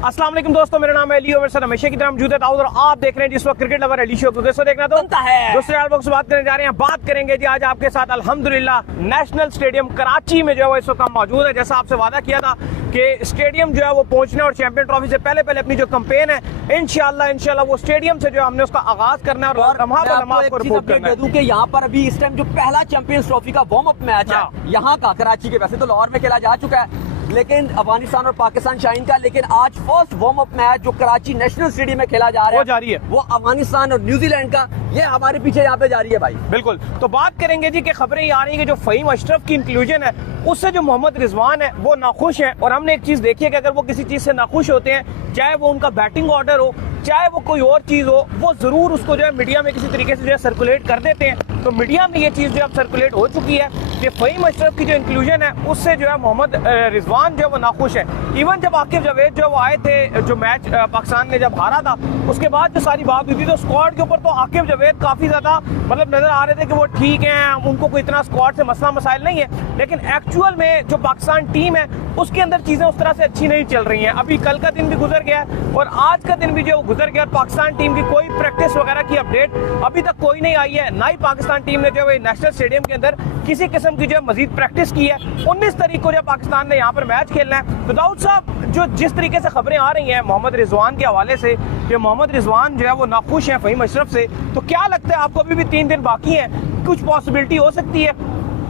अस्सलाम वालेकुम दोस्तों, मेरा नाम है अली और मेरे साथ हमेशा की तरह मौजूद है दाऊद और आप देख रहे हैं जिस वक्त क्रिकेट लवर अली शो को। दोस्तों देखना तो बनता है। दूसरे एल्बम से बात करने जा रहे हैं। बात करेंगे जी आज आपके साथ अल्हम्दुलिल्लाह नेशनल स्टेडियम कराची में जो है वो इस वक्त हम मौजूद है। जैसा आपसे वादा किया था कि स्टेडियम जो है वो पहुंचने और चैंपियन ट्रॉफी से पहले पहले अपनी जो कैंपेन है इंशाल्लाह वो स्टेडियम से जो हमने उसका आगाज करना है और लम्हा ब लम्हा आपको रिपोर्ट करना है। कि यहाँ पर अभी इस टाइम जो पहला चैंपियंस ट्रॉफी का वार्म अप मैच है यहाँ का कराची के, वैसे तो लाहौर में खेला जा चुका है लेकिन अफगानिस्तान और पाकिस्तान शाइन का, लेकिन आज फर्स्ट वार्म अप मैच जो कराची नेशनल स्टेडियम में खेला जा रहा है वो जारी है, वो अफगानिस्तान और न्यूजीलैंड का, ये हमारे पीछे यहाँ पे जारी है भाई। बिल्कुल, तो बात करेंगे जी कि खबरें ये आ रही है कि जो फहीम अशरफ की इंक्लूजन है उससे जो मोहम्मद रिजवान है वो नाखुश है। और हमने एक चीज देखी है कि अगर वो किसी चीज से नाखुश होते हैं, चाहे वो उनका बैटिंग ऑर्डर हो चाहे वो कोई और चीज हो, वो जरूर उसको जो है मीडिया में किसी तरीके से जो है सर्कुलेट कर देते हैं। तो मीडिया में ये चीज जो अब सर्कुलेट हो चुकी है कि फहीम अशरफ की जो इंक्लूजन है उससे जो है मोहम्मद रिजवान जो है वो नाखुश है। इवन जब आकिब जावेद जो आए थे, जो मैच पाकिस्तान ने जब हारा था उसके बाद जो सारी बात हुई थी तो स्क्वाड के ऊपर तो आकिब जावेद काफी ज्यादा मतलब नजर आ रहे थे कि वो ठीक है, उनको कोई इतना स्क्वाड से मसला मसाइल नहीं है। लेकिन एक्चुअल में जो पाकिस्तान टीम है उसके अंदर चीजें उस तरह से अच्छी नहीं चल रही हैं। अभी कल का दिन भी गुजर गया और आज का दिन भी जो गुजर गया और पाकिस्तान टीम की कोई प्रैक्टिस वगैरह की अपडेट अभी तक कोई नहीं आई है। ना ही पाकिस्तान टीम ने जो है नेशनल स्टेडियम के अंदर किसी किस्म की जो है मजीद प्रैक्टिस की है। 19 तारीख को जब पाकिस्तान ने यहाँ पर मैच खेलना है तो दाऊद साहब जो जिस तरीके से खबरें आ रही हैं मोहम्मद रिजवान के हवाले से कि मोहम्मद रिजवान जो है वो नाखुश है फहीम अशरफ से, तो क्या लगता है आपको अभी भी 3 दिन बाकी है, कुछ पॉसिबिलिटी हो सकती है?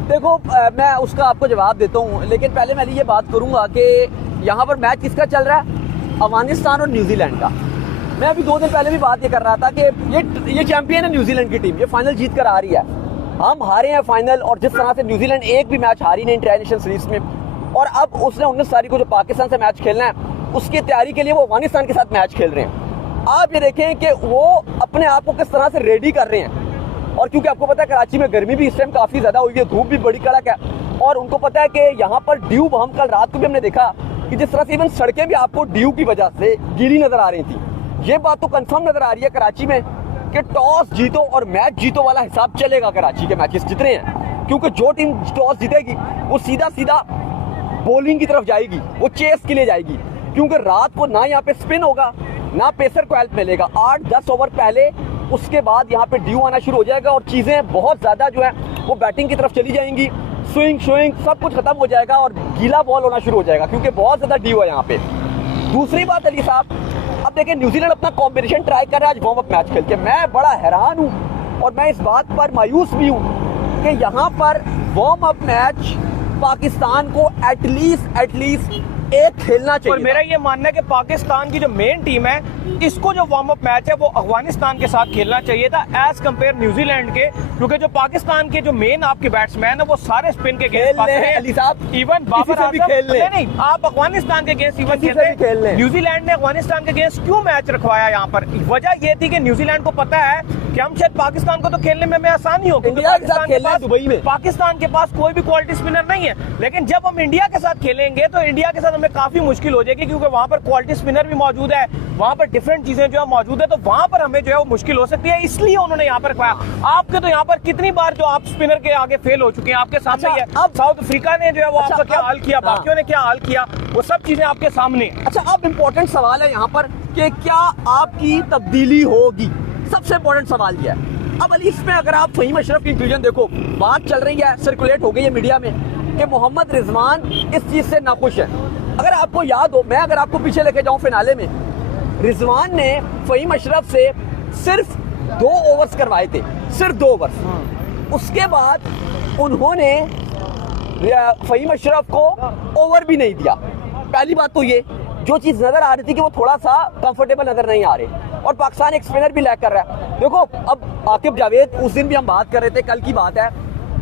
देखो मैं उसका आपको जवाब देता हूँ, लेकिन पहले मैं ये बात करूंगा कि यहाँ पर मैच किसका चल रहा है, अफगानिस्तान और न्यूजीलैंड का। मैं अभी 2 दिन पहले भी बात ये कर रहा था कि ये चैंपियन है न्यूजीलैंड की टीम, ये फाइनल जीत कर आ रही है, हम हारे हैं फाइनल। और जिस तरह से न्यूजीलैंड एक भी मैच हारी नहीं इंटरनेशनल सीरीज में, और अब उसने 19 तारीख को जो पाकिस्तान से मैच खेलना है उसकी तैयारी के लिए वो अफगानिस्तान के साथ मैच खेल रहे हैं। आप ये देखें कि वो अपने आप को किस तरह से रेडी कर रहे हैं। और क्योंकि आपको पता है कराची में गर्मी भी इस टाइम काफी ज्यादा हुई है, धूप भी बड़ी कड़क है, और उनको पता है कि यहाँ पर ड्यू, हम कल रात को भी हमने देखा कि जिस तरह से इवन सड़कें भी आपको ड्यू की वजह से गीली नजर आ रही थी। ये बात तो कंफर्म नजर आ रही है कराची में कि टॉस जीतो और मैच जीतो वाला हिसाब चलेगा कराची के मैचेस जितने हैं, क्योंकि जो टीम टॉस जीतेगी वो सीधा सीधा बॉलिंग की तरफ जाएगी, वो चेस के लिए जाएगी, क्योंकि रात को ना यहाँ पे स्पिन होगा ना पेसर को हेल्प मिलेगा। 8-10 ओवर पहले उसके बाद यहाँ पे ड्यू आना शुरू हो जाएगा और चीजें बहुत ज्यादा जो है वो बैटिंग की तरफ चली जाएंगी, स्विंग सब कुछ खत्म हो जाएगा और गीला बॉल होना शुरू हो जाएगा क्योंकि बहुत ज्यादा ड्यू है यहाँ पे। दूसरी बात अली साहब, अब देखिए न्यूजीलैंड अपना कॉम्बिनेशन ट्राई कर रहा है आज वार्म अप मैच खेल के। मैं बड़ा हैरान हूँ और मैं इस बात पर मायूस भी हूँ कि यहाँ पर वार्म अप मैच पाकिस्तान को एटलीस्ट एक खेलना चाहिए। और मेरा ये मानना है कि पाकिस्तान की जो मेन टीम है इसको जो वार्म अप मैच है वो अफगानिस्तान के साथ खेलना चाहिए था एज कंपेयर न्यूजीलैंड के, क्योंकि जो पाकिस्तान के जो मेन आपके बैट्समैन है वो सारे स्पिन के गेंद अली साहब, इवन बाबर आजम नहीं, आप अफगानिस्तान के गेंद इवन खेलते। न्यूजीलैंड ने अफगानिस्तान के गेंद क्यों मैच रखवाया यहाँ पर? वजह ये थी कि न्यूजीलैंड को पता है कि हम शायद पाकिस्तान को तो खेलने में हमें आसानी हो, दुबई में पाकिस्तान के पास कोई भी क्वालिटी स्पिनर नहीं है। लेकिन जब हम इंडिया के साथ खेलेंगे तो इंडिया के साथ हमें काफी मुश्किल हो जाएगी, क्योंकि वहां पर क्वालिटी स्पिनर भी मौजूद है, वहां पर डिफरेंट चीजें जो है मौजूद है, तो वहां पर हमें जो है वो मुश्किल हो सकती है। इसलिए उन्होंने यहाँ पर रखवाया। आपके तो यहाँ पर कितनी बार जो आप स्पिनर के आगे फेल हो चुके हैं, आपके सामने है। अब साउथ अफ्रीका ने जो है वो आपका क्या हाल किया, बाकियों ने क्या हाल किया, वो सब चीजें आपके सामने। अच्छा, अब इम्पोर्टेंट सवाल है यहाँ पर कि क्या आपकी तब्दीली होगी, सबसे इम्पोर्टेंट सवाल यह है। अब अली इसमें अगर आप फहीम अशरफ की इंक्लूजन देखो, बात चल रही है, सर्कुलेट हो गई है मीडिया में कि मोहम्मद रिजवान इस चीज से नाखुश है। अगर आपको याद हो, मैं अगर आपको पीछे लेके जाऊं फिनाले में, रिजवान ने फहीम अशरफ से सिर्फ 2 ओवर्स करवाए थे, सिर्फ 2 ओवर्स। उसके बाद उन्होंने फहीम अशरफ को ओवर भी नहीं दिया। पहली बात तो ये जो चीज नजर आ रही थी कि वो थोड़ा सा कंफर्टेबल नजर नहीं आ रहे, और पाकिस्तान एक स्पिनर भी लैग कर रहा है। देखो अब आकिब जावेद, उस दिन भी हम बात कर रहे थे, कल की बात है,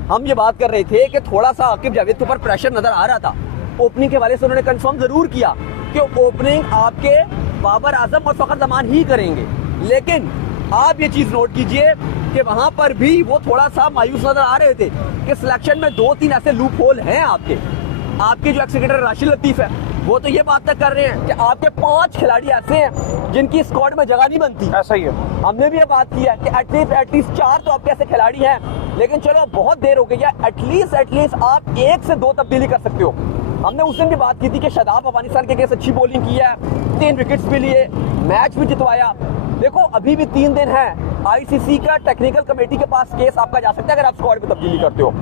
हम ये बात कर रहे थे कि थोड़ा सा आकिब जावेद के ऊपर प्रेशर नजर आ रहा था। ओपनिंग के हवाले से उन्होंने कंफर्म जरूर किया कि ओपनिंग आपके बाबर आजम और फखर जमान ही करेंगे, लेकिन आप ये चीज नोट कीजिए कि वहां पर भी वो थोड़ा सा मायूस नजर आ रहे थे कि सिलेक्शन में 2-3 ऐसे लूप होल हैं। आपके जो एक्सिक्यूटिव राशिद लतीफ है वो तो ये बात तक कर रहे हैं कि आपके 5 खिलाड़ी ऐसे हैं जिनकी स्क्वाड में जगह नहीं बनती। ऐसा ही है, हमने भी ये बात की है कि एटलीस्ट 4 तो आपके ऐसे खिलाड़ी हैं, लेकिन चलो बहुत देर हो गई है, एटलीस्ट आप 1 से 2 तब्दीली कर सकते हो। हमने उस दिन भी बात की थी कि शादाब अफगानिस्तान के अगेंस्ट अच्छी बॉलिंग की है, 3 विकेट्स भी लिए, मैच भी जितवाया। देखो अभी भी 3 दिन है, आईसीसी का टेक्निकल कमेटी के पास केस आपका जा सकता है अगर आप स्क्वाड में तब्दीली करते हो।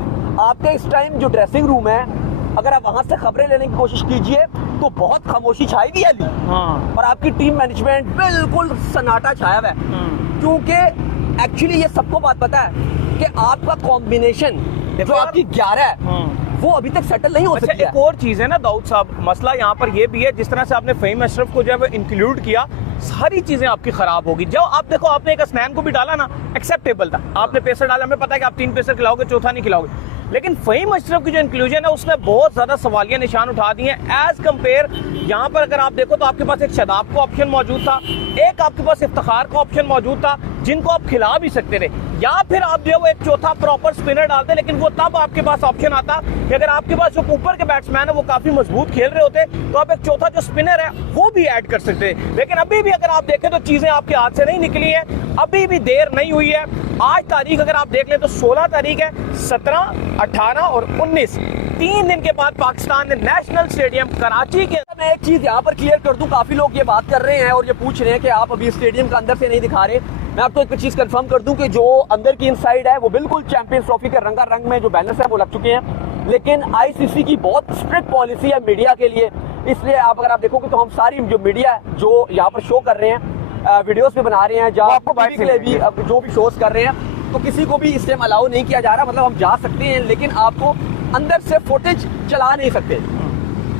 आपके इस टाइम जो ड्रेसिंग रूम है, अगर आप वहां से खबरें लेने की कोशिश कीजिए तो बहुत खामोशी छाई हुई है अली। हाँ। और आपकी टीम मैनेजमेंट बिल्कुल सन्नाटा छाया हुआ है, क्योंकि एक्चुअली ये सबको बात पता है कि आपका कॉम्बिनेशन जो आपकी 11 है वो अभी तक सेटल नहीं हो अच्छा, सकी है। एक और चीज है ना दाऊद साहब, मसला यहाँ पर ये भी है, जिस तरह से आपने फ़हीम अशरफ को जब इंक्लूड किया, सारी चीजें आपकी खराब होगी। जब आप देखो, आपने एक असनैन को भी डाला ना, एक्सेप्टेबल था, आपने पेसर डाला, हमें पता है कि आप 3 पेसर खिलाओगे, चौथा नहीं खिलाओगे, लेकिन फ़हीम अशरफ की जो इंक्लूजन है उसने बहुत ज्यादा सवालिया निशान उठा दिए एज कंपेयर। यहाँ पर अगर आप देखो तो आपके पास एक शादाब का ऑप्शन मौजूद था, एक आपके पास इफ्तिखार का ऑप्शन मौजूद था, जिनको आप खिला भी सकते थे, या फिर आप जो है वो एक चौथा प्रॉपर स्पिनर डालते, लेकिन वो तब आपके पास ऑप्शन आता कि अगर आपके पास जो ऊपर के बैट्समैन है वो काफी मजबूत खेल रहे होते तो आप एक चौथा जो स्पिनर है वो भी ऐड कर सकते। लेकिन अभी भी अगर आप देखें तो चीजें आपके हाथ से नहीं निकली है, अभी भी देर नहीं हुई है। आज तारीख अगर आप देख लें तो 16 तारीख है, 17, 18 और 19, 3 दिन के बाद पाकिस्तान ने नेशनल स्टेडियम कराची के। मैं एक चीज यहाँ पर क्लियर कर दूं, काफी लोग ये बात कर रहे हैं और ये पूछ रहे हैं कि आप अभी स्टेडियम का अंदर से नहीं दिखा रहे। मैं आपको एक चीज कंफर्म कर दूं कि जो अंदर की इनसाइड है वो बिल्कुल चैंपियंस ट्रॉफी के रंगारंग में जो बैनर्स है वो लग चुके हैं, लेकिन आईसीसी की बहुत स्ट्रिक्ट पॉलिसी है मीडिया के लिए। इसलिए आप अगर आप देखोगे तो हम सारी जो मीडिया है जो यहाँ पर शो कर रहे हैं, वीडियोस भी बना रहे हैं, जहाँ आपको के लिए भी जो भी शोज कर रहे हैं, तो किसी को भी इस टाइम अलाउ नहीं किया जा रहा। मतलब हम जा सकते हैं लेकिन आपको अंदर से फुटेज चला नहीं सकते,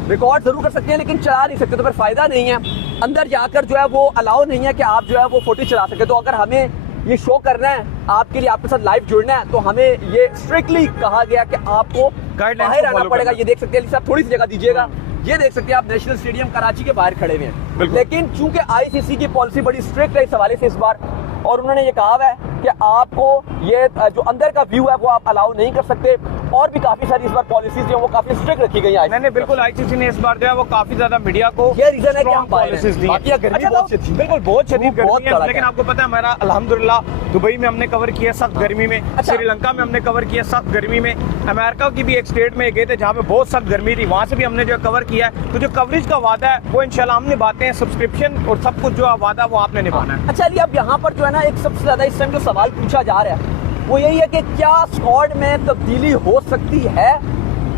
रिकॉर्ड जरूर कर सकते हैं लेकिन चला नहीं सकते, तो फिर फायदा नहीं है। अंदर जाकर जो है वो अलाउ नहीं है कि आप जो है वो फुटेज चला सके। तो अगर हमें ये शो करना है आपके लिए, आपके साथ लाइव जुड़ना है, तो हमें ये स्ट्रिक्टली कहा गया कि आपको बाहर आना पड़ेगा। ये देख सकते हैं साहब, थोड़ी सी जगह दीजिएगा, ये देख सकते हैं आप नेशनल स्टेडियम कराची के बाहर खड़े हुए हैं। लेकिन चूंकि आईसीसी की पॉलिसी बड़ी स्ट्रिक्ट है इस हवाले से इस बार, और उन्होंने ये कहा है कि आपको ये जो अंदर का व्यू है वो आप अलाउ नहीं कर सकते, और भी काफी सारी इस बार पॉलिसीज जो वो काफी स्ट्रिक्ट रखी गई है। मैंने बिल्कुल आईसीसी ने इस बार जो है वो काफी ज्यादा मीडिया को ये रीजन है कि हम पॉलिसीज दी। बिल्कुल बहुत शदीद गर्मी है, लेकिन आपको पता है हमारा अल्हम्दुलिल्लाह दुबई में हमने कवर किया सख्त गर्मी में, श्रीलंका में हमने कवर किया सख्त गर्मी में, अमेरिका की भी एक स्टेट में गए थे जहाँ पे बहुत सख्त गर्मी थी, वहाँ से भी हमने जो कवर किया है। तो जो कवरेज का वादा है वो इंशाल्लाह हम निभाते हैं, सब्सक्रिप्शन और सब कुछ जो वादा वो आपने निभाना है। अच्छा अली, अब यहाँ पर जो है ना एक सबसे ज्यादा इस टाइम जो सवाल पूछा जा रहा है वो यही है कि क्या स्क्वाड में तब्दीली हो सकती है,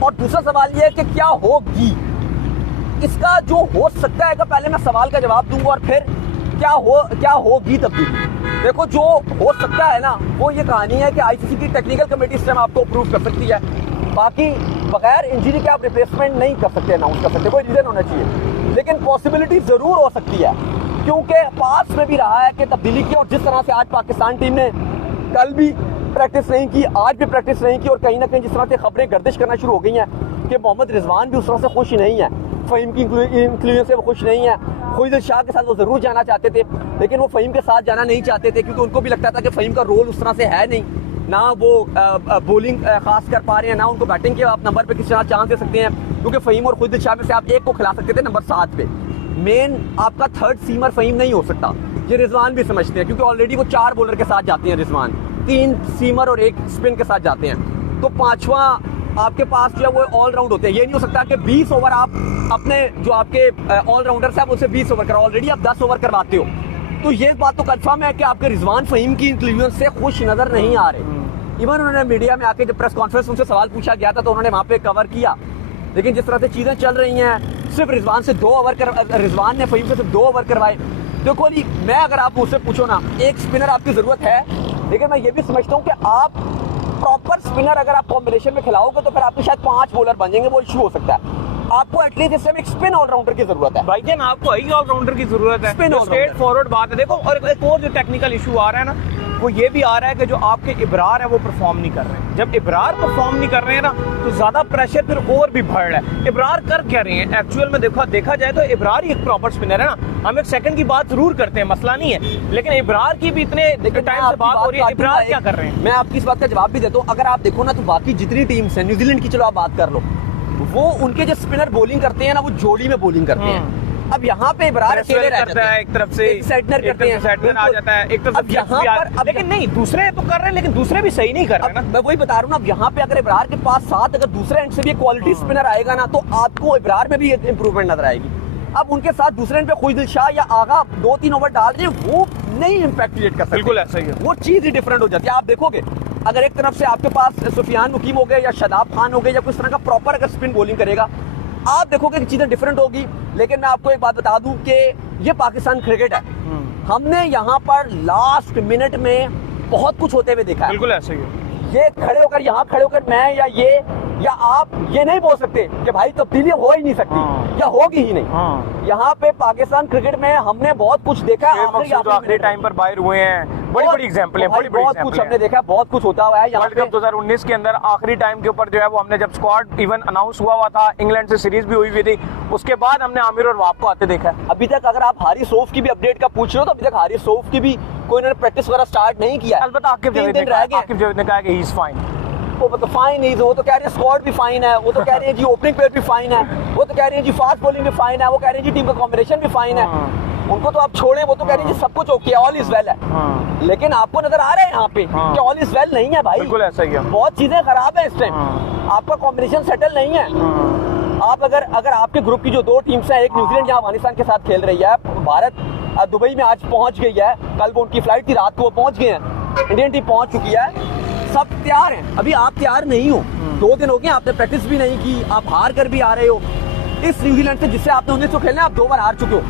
और दूसरा सवाल ये है कि क्या होगी। इसका जो हो सकता है, पहले मैं सवाल का जवाब दूंगा और फिर क्या होगी तब्दीली। देखो जो हो सकता है ना वो ये कहानी है कि आईसीसी की टेक्निकल कमेटी इस टाइम आपको अप्रूव कर सकती है, बाकी बगैर इंजरी के आप रिप्लेसमेंट नहीं कर सकते, अनाउंस कर सकते, कोई रीजन होना चाहिए, लेकिन पॉसिबिलिटी जरूर हो सकती है, क्योंकि पास में भी रहा है कि तब्दीली की। और जिस तरह से आज पाकिस्तान टीम ने कल भी प्रैक्टिस नहीं की, आज भी प्रैक्टिस नहीं की, और कहीं ना कहीं जिस तरह से खबरें गर्दिश करना शुरू हो गई हैं कि मोहम्मद रिजवान भी उस तरह से खुश नहीं है, फ़हीम की इंक्लूजन से वो खुश नहीं है। खुद शाह के साथ वो जरूर जाना चाहते थे, लेकिन वो फ़हीम के साथ जाना नहीं चाहते थे, क्योंकि उनको भी लगता था कि फ़हीम का रोल उस तरह से है नहीं, ना वो बॉलिंग खास कर पा रहे हैं, ना उनको बैटिंग के आप नंबर पे किसी तरह चांस दे सकते हैं, क्योंकि फ़हीम और खुद शाह में से आप एक को खिला सकते थे नंबर 7 पे। मेन आपका थर्ड सीमर फ़हीम नहीं हो सकता, ये रिजवान भी समझते हैं, क्योंकि ऑलरेडी वो 4 बॉलर के साथ जाते हैं रिजवान, 3 सीमर और 1 स्पिन के साथ जाते हैं। तो 5वां आपके पास जो है वो ऑलराउंड होते हैं। ये नहीं हो सकता कि 20 ओवर आप अपने जो आपके ऑलराउंडर्स हैं उनसे 20 ओवर करो, ऑलरेडी आप 10 ओवर करवाते हो। तो ये बात तो कंफर्म है कि आपके रिजवान फ़हीम की इंक्लूजन से खुश नजर नहीं आ रहे। इवन उन्होंने मीडिया में आके जब प्रेस कॉन्फ्रेंस उनसे सवाल पूछा गया था तो उन्होंने वहाँ पे कवर किया, लेकिन जिस तरह से चीजें चल रही हैं, सिर्फ रिजवान से 2 ओवर रिजवान ने फ़हीम से सिर्फ 2 ओवर करवाए। देखो अली, मैं अगर आप मुझसे पूछो ना, एक स्पिनर आपकी जरूरत है, लेकिन मैं ये भी समझता हूँ कि आप प्रॉपर स्पिनर अगर आप कॉम्बिनेशन में खिलाओगे तो फिर आपके शायद 5 बॉलर बन जाएंगे, वो इशू हो सकता है। आपको एटलीस्ट इस टाइम एक स्पिन ऑलराउंडर की जरूरत है भाईजान, आपको ही ऑलराउंडर की जरूरत है, स्पिन स्ट्रेट फॉरवर्ड बात है। देखो, और एक और जो टेक्निकल इशू आ रहा है ना, वो ये भी आ रहा है कि जो आपके इब्रार है वो परफॉर्म नहीं कर रहे हैं। जब इब्रार परफॉर्म नहीं कर रहे हैं ना, तो ज्यादा प्रेशर फिर और भी बढ़ रहा है। इब्रार कर क्या रहे हैं एक्चुअल में, देखा जाए तो इब्रार ही एक प्रॉपर स्पिनर है ना। हम एक सेकंड की बात जरूर करते हैं, मसला नहीं है, लेकिन इब्रार की भी इतने टाइम से बात हो रही है, इब्रार क्या कर रहे हैं। मैं आपकी इस बात का जवाब भी देता हूँ। अगर आप देखो ना तो बाकी जितनी टीम्स हैं, न्यूजीलैंड की चलो आप बात कर लो, वो उनके जो स्पिनर बॉलिंग करते हैं ना वो जोड़ी में बॉलिंग करते हैं। अब यहाँ पे इब्रार अकेले रह करता जाते है हैं, एक तरफ से, एक सेटनर करते हैं, सेटनर आ बिल्कुल। जाता है, एक तरफ अब से यहाँ भी आ- पर- अब लेकिन नहीं, दूसरे तो कर रहे हैं लेकिन दूसरे भी सही नहीं कर रहे अब ना। मैं वही बता रहा हूँ ना, अब यहाँ पे अगर इब्रार के पास साथ अगर दूसरे एंड से भी क्वालिटी स्पिनर आएगा ना, तो आपको इब्रार में भी इंप्रूवमेंट नजर आएगी। अब उनके साथ दूसरे एंड पे खुशदिल शाह या आगा 2-3 ओवर डाल रहे हैं, वो नहीं इम्पैक्ट क्रिएट कर सकते। बिल्कुल ऐसा ही है। वो चीज ही डिफरेंट हो जाती है। आप देखोगे अगर एक तरफ से आपके पास सुफियान मुकीम हो गए या शादाब खान हो गए या कुछ तरह का प्रॉपर अगर स्पिन बॉलिंग करेगा, आप देखोगे कि चीजें डिफरेंट होगी। लेकिन मैं आपको एक बात बता दूं कि ये पाकिस्तान क्रिकेट है, हमने यहाँ पर लास्ट मिनट में बहुत कुछ होते हुए देखा है। बिल्कुल ऐसा ही है। ये खड़े होकर यहाँ खड़े होकर मैं या ये या आप ये नहीं बोल सकते कि भाई तब्दीली हो ही नहीं सकती हाँ। या होगी ही नहीं। हाँ। यहाँ पे पाकिस्तान क्रिकेट में हमने बहुत कुछ देखा है। आखिरी टाइम पर बाहर हुए हैं, बड़ी बड़ी एग्जांपल है, बड़ी बड़ी बहुत कुछ हमने देखा, बहुत कुछ होता हुआ है यहाँ वर्ल्ड पे। कप 2019 के अंदर आखिरी टाइम के ऊपर जो है वो हमने जब स्क्वाड इवन अनाउंस हुआ था, इंग्लैंड से सीरीज भी हुई थी, उसके बाद हमने आमिर और वाप को आते देखा है। अभी तक अगर आप हारिस रऊफ की भी अपडेट का पूछ रहे हो तो अभी तक हारिस रऊफ की भी कोई इन्होंने प्रैक्टिस वगैरह स्टार्ट नहीं किया है। अलबत्ता आकिब 3 जावेद दिन रह गए। ने कहा कि ही इज फाइन। वो तो फाइन ही, वो तो कह रहे हैं स्क्वाड भी फाइन है, वो तो कह रहे हैं जी ओपनिंग प्लेयर भी फाइन है, वो तो कह रहे हैं जी फास्ट बॉलिंग भी फाइन है, वो कह रहे हैं जी टीम का कॉम्बिनेशन भी फाइन है। उनको तो आप छोड़े, वो तो कह रहे हैं जी सब कुछ ओके, ऑल इज वेल है। लेकिन आपको नजर आ रहा है यहाँ पे कि ऑल इज वेल नहीं है भाई। बिल्कुल ऐसा ही है। बहुत चीजें खराब है इस टाइम, आपका कॉम्बिनेशन सेटल नहीं है। आप अगर आपके ग्रुप की जो 2 टीम्स हैं, एक न्यूजीलैंड यहाँ अफगानिस्तान के साथ खेल रही है, भारत दुबई में आज पहुंच गई है, कल वो उनकी फ्लाइट थी, रात को वो पहुंच गए हैं, इंडियन टीम पहुंच चुकी है, सब तैयार हैं। अभी आप तैयार नहीं हो, 2 दिन हो गए, आपने प्रैक्टिस भी नहीं की, आप हार कर भी आ रहे हो इस न्यूजीलैंड से जिससे आपने 1900 खेलना है, आप 2 बार हार चुके हो।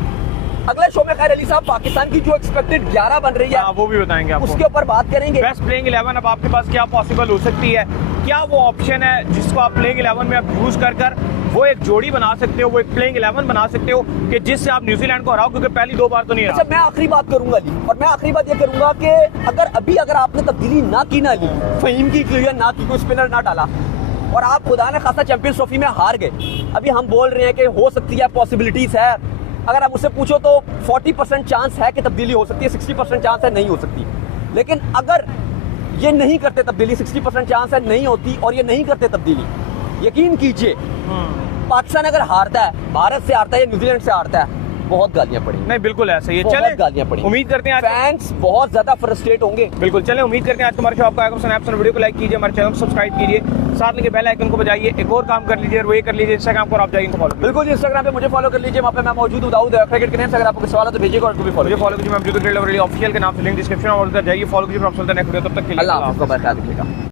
अगले शो में खैर अली साहब पाकिस्तान की जो एक्सपेक्टेड 11 बन रही है, वो भी बताएंगे आपको। उसके ऊपर बात करेंगे। बेस्ट प्लेइंग 11 अब आपके पास क्या पॉसिबल हो सकती है, क्या वो ऑप्शन है जिसको आप प्लेइंग 11 में आप यूज कर वो एक जोड़ी बना सकते हो, वो एक प्लेइंग 11 बना सकते हो कि जिससे आप न्यूजीलैंड को हराओ, क्योंकि पहली 2 बार तो नहीं अच्छा, मैं आखिरी बात करूंगा अली, और मैं आखिरी बात ये करूंगा कि अगर आपने तब्दीली ना की ना ली, फहीम की क्लियर ना की, कोई स्पिनर ना डाला और आप खुदा ने खासा चैंपियंस ट्रॉफी में हार गए, अभी हम बोल रहे हैं कि हो सकती है, पॉसिबिलिटीज है। अगर आप उससे पूछो तो 40% चांस है कि तब्दीली हो सकती है, 60% चांस है नहीं हो सकती। लेकिन अगर ये नहीं करते तब्दीली, 60% चांस है नहीं होती, और ये नहीं करते तब्दीली, यकीन कीजिए पाकिस्तान अगर हारता है, भारत से हारता है या न्यूजीलैंड से हारता है, बहुत गालियां पड़ी। नहीं बिल्कुल ऐसा ही है। बहुत चले गालियां पड़ी। उम्मीद करते हैं आज फैंस बहुत ज्यादा फ्रस्ट्रेट होंगे। बिल्कुल चले उम्मीद करते हैं आज हमारे शो आपको आएगा पसंद। आप वीडियो को लाइक कीजिए, हमारे चैनल को सब्सक्राइब कीजिए, साथ लेके बेल आइकन को बजाइए। एक और काम कर लीजिए, वो ये कर लीजिए, इंस्टाग्राम पर आप जाइए फॉलो। बिल्कुल जी, इंस्टाग्राम पे मुझे फॉलो कर लीजिए, वहाँ पे मैं मौजूद हूँ, दाऊद क्रिकेट के नेम से। अगर आपको सवाल है तो भेजिएगा और उसको भी मुझे फॉलो फॉलो कीजिए, मैं ऑफिशियल के नाम से लिंक डिस्क्रिप्शन और उधर जाइए, फॉलो कीजिए। आप सुनते हैं नेक्स्ट वीडियो, तब तक के लिए अल्लाह हाफ़िज़, ख्याल रखिएगा।